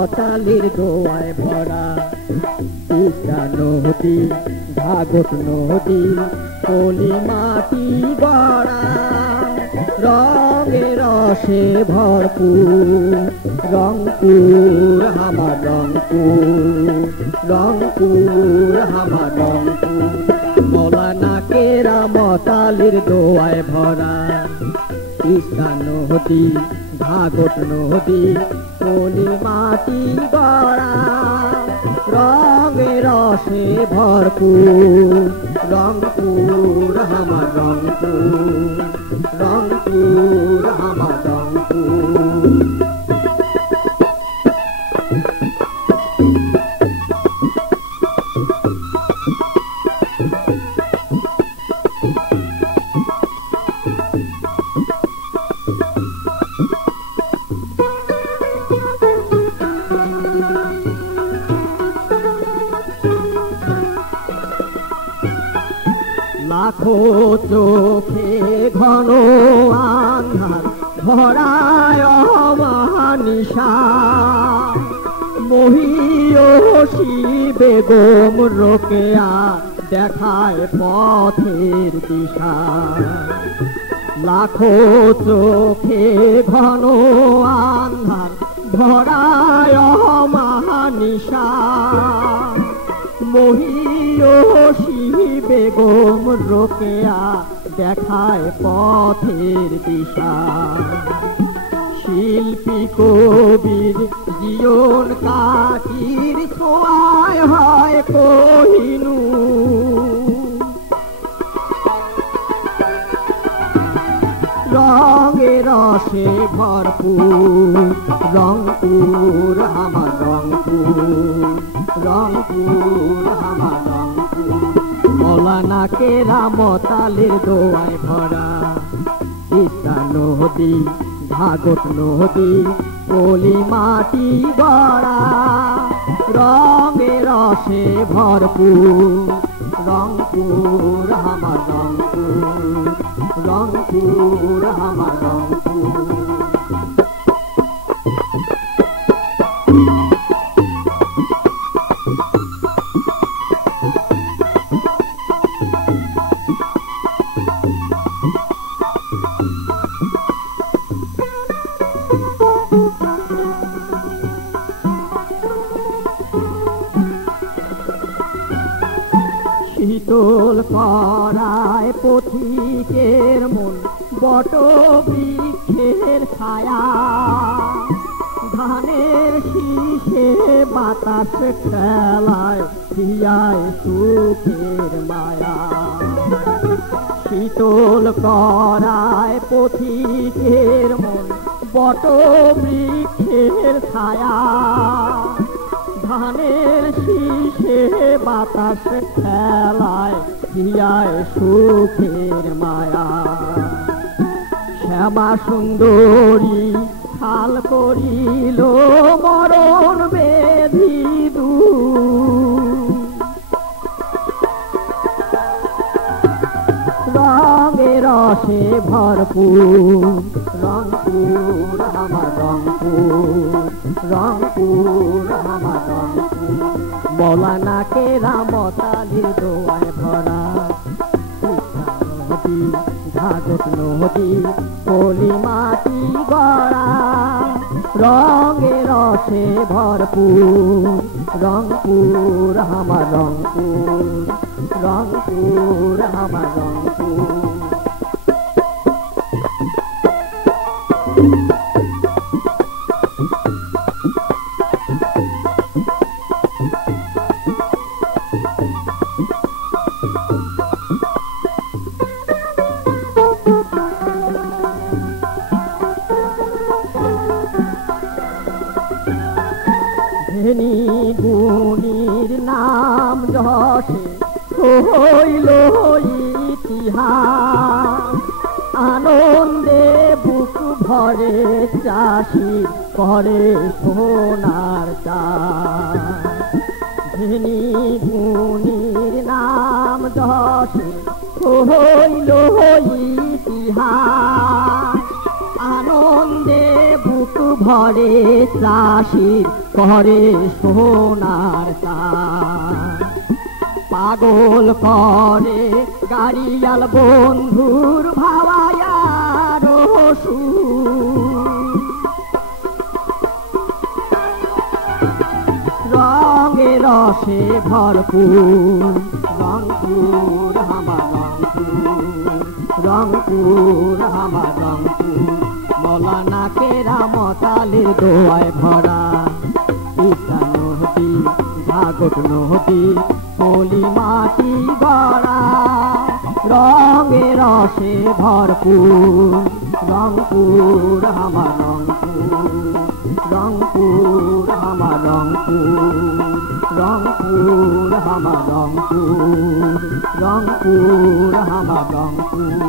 মতালির দোয়ায় ভরা। তিস্তা নদী, ভাগত নদী, পলি মাটি গড়া, রঙে রসে ভরপুর রংপুর আমার রংপুর, রংপুর আমার রংপুর। মৌলানা কেরামত-আলীর দোয়ায় ভরা। তিস্তা নদী, ভাগত নদী, পলি মাটি গড়া, রঙে রসে ভরপুর রংপুর আমার রংপুর, রংপুর আমার রংপুর। লাখো চোখে ঘন আন্ধার ভরায় অমানিশা, মহিয়সী বেগম রোকেয়া দেখায় পথের দিশা। লাখো চোখে ঘন আন্ধার ভরায় অমানিশা, মহিয়সী বেগম রোকেয়া দেখায় পথের দিশা। শিল্পী কবির জীবন কাঠির ছোঁয়ায় হয় কোহিনূর, রঙে রসে ভরপুর রংপুর আমার রংপুর, রংপুর আমার রংপুর। মৌলানা কেরামত-আলীর দোয়ায় ভরা। তিস্তা নদী, ভাগত নদী, পলি মাটি গড়া, রঙে রসে ভরপুর রংপুর আমার রংপুর, রংপুর আমার রংপুর। শীতল করায় পথিকের মন বট বৃক্ষের ছায়া, ধানের শীষে বাতাস খেলায় হিয়ায় সুখের মায়া। শীতল করায় পথিকের মন বট বৃক্ষের ছায়া, ধানের শীষে বাতাস খেলায় হিয়ায় সুখের মায়া। শ্যামা সুন্দরী খাল করিল মরণ বেধি দূর, রঙে রসে ভরপুর রংপুর আমার রংপুর, রংপুর আমার রংপুর। মৌলানা কেরামত-আলীর দোয়ায় ভরা। নদী, ভাগত নদী, পলি মাটি গড়া, রঙে রসে ভরপুর রংপুর আমার রংপুর, রংপুর আমার রংপুর। ধনী গুণীর নাম যশে হইল ইতিহাস, আনন্দে বুক ভরে চাষি করে সোনার চাষ। ধনী গুণীর নাম যশে হইল ইতিহাস, আনন্দে বুক ভরে চাষির করে সোনার চাঁদ। পাগল করে গাড়িয়াল বন্ধুর ভাওয়ায়া রঙে রসে ভরপুর রংপুর আমার রংপুর আমার রংপুর মৌলানা কেরামতালের দোয়ায় ভরা ঈশা নদী ঘাঘট নদী পলি মাটি গড়া রঙে রসে ভরপুর রংপুর আমার রংপুর আমার রংপুর আমার রংপুর আমার রংপুর